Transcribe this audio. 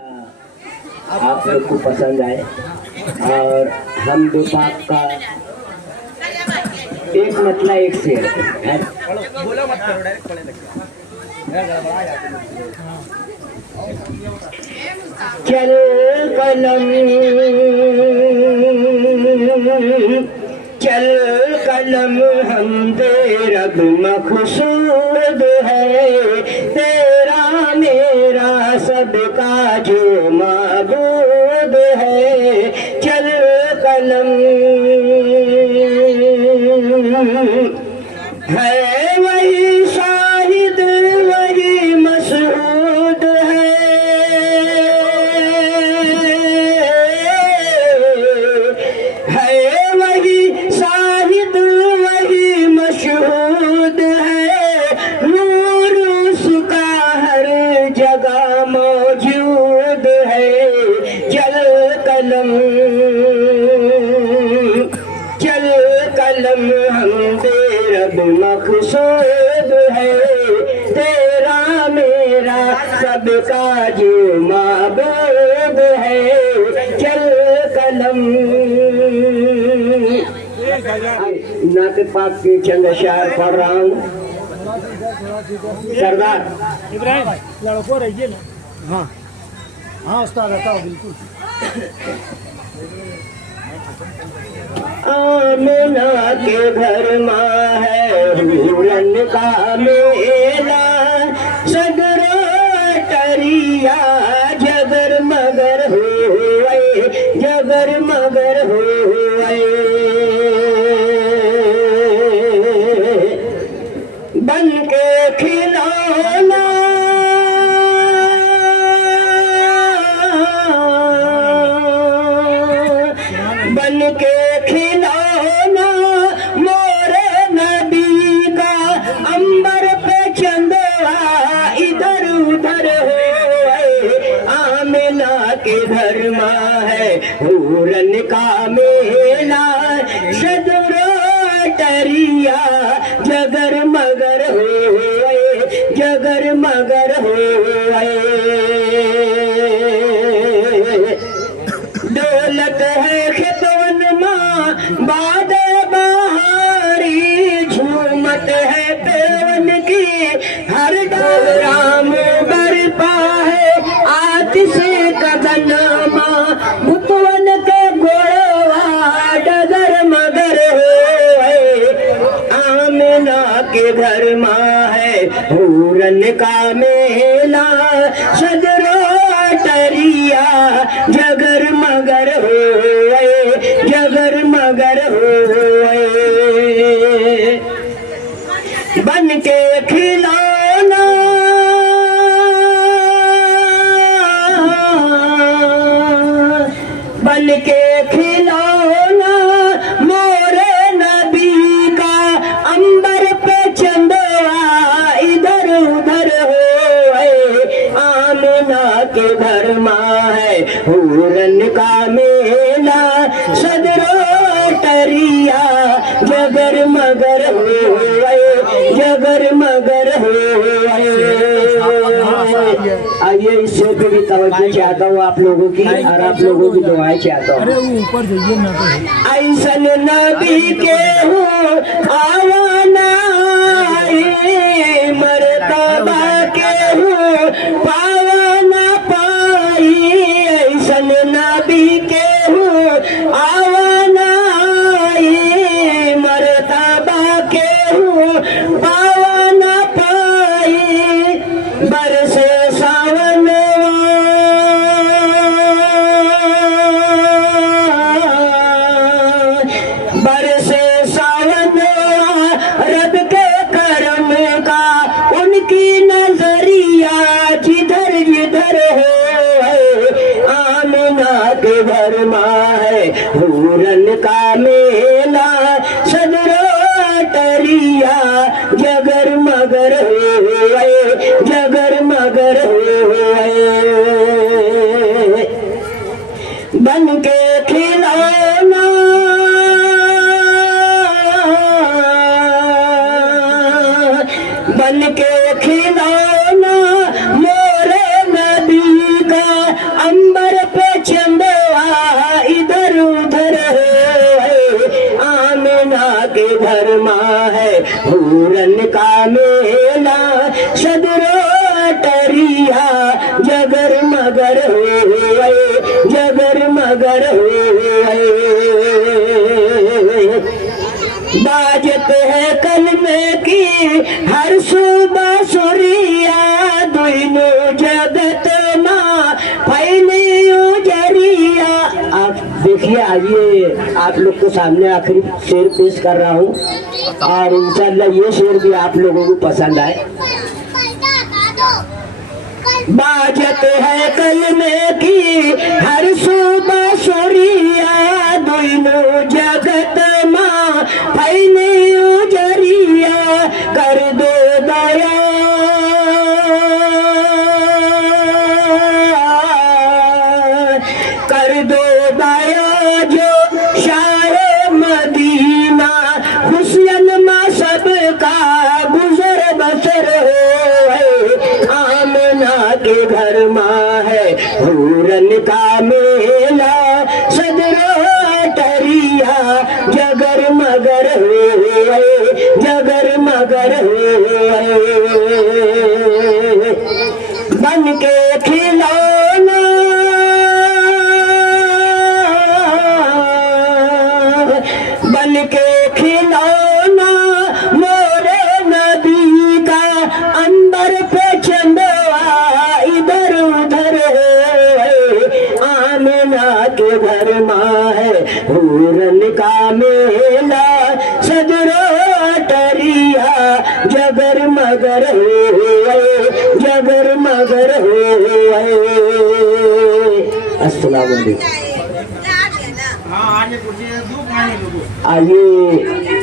आप लोग को पसंद आए और हम दो पाक का एक मतला एक शेर चल कलम चल कलम हमदे रब मकसूद है तेरा मेरा सबका जो माबूद है चल कलम है वही शाहिद वही मशहूद है वही शाहिद वही मशहूद है नूर उसका हर जगह मौजूद है चल कलम हमदे रब मकसूद है तेरा मेरा सबका जो माबूद है चल कलम नात पाक के चंद शार पढ़ रहा हूँ। सरदार इब्राहिम लड़को रहिए ना। हाँ हाँ उस्ताद रहता हूँ बिल्कुल। आमिना के घर माँ है हुरन का मेला सगरो टरिया जगर मगर हुए जगर मगर हुए बन के खिलौना बन के खिलौना मोरे नबी का अंबर पे चंदवा इधर उधर हो आमिना के घर माँ है हुरन का मेला सदरो टरिया जगर मगर हो जगर मगर हो दौलत है खेतवन माँ बाद बहारी झूमत है पेवन की हर राम बरपा है आतिश कदन माँ बुतवन के गोड़वा डगर मगर हो आमिना के घर माँ है हुरन का मेला सदरो टरिया जगर मगर हो जगर मगर हो बन के खिलौना बन के खिलौना मोरे नबी का अंबर पे चंदवा इधर उधर हो आमिना के घर माँ है हुरन का मेला सदरो टरिया जगर मगर हो जगर मगर हो आइए इससे भी तवज्जो चाहता हूँ आप लोगों की और आप लोगों की दुआएं चाहता हूँ। ऊपर जाइए ना ऐसन नबी के हूँ आवाना मर्तबा के हूँ पावाना पाई ऐसन नबी के हूँ आवाना मर्तबा के हूँ पावाना पाई बरसे सावन बरसे सावन रब के करम का उनकी नजरिया जिधर जिधर हो आमिना के घर माँ है हुरन का मेला सदरो टरिया जगर मगर हो जगर मगर हो बन के खिलौना बन के खिलौना मोरे नबी का चंदवा इधर उधर है, आमना के घर माँ है पूरन का मेला, सदरो टरिया जगर मगर हुए, जगर मगर हुए। बाजत है कलमे की हर सुबह सुरिया, दोनों जगत माँ फैली उजरिया। आप देखिए, आइए आप लोग को सामने आखिरी शेर पेश कर रहा हूँ, और इंशाल्लाह ये शेर भी आप लोगों को पसंद आए। बाजत है कलमे की हर सुबह सुरिया, दोनों जगत माँ फैली उजरिया, कर दो दया कर दो दया जो शाह मदीना, हुसैन माँ सबका गुजर बसर हो, आमना के घर माँ है पूरन का मेला, सदरो टरिया जगर मगर हुए, जगर मगर हुए। बन के खिलौना बन के खिलौना मोरे नदी का, अंबर पे चंदवा इधर उधर है, आमना के घर माँ है पूरन का मेला, सदरो टरिया जगर मगर हुए, जगर मगर हुए। अस्सलाम वालेकुम। हाँ आगे कुछ दो पानी लोगों आइए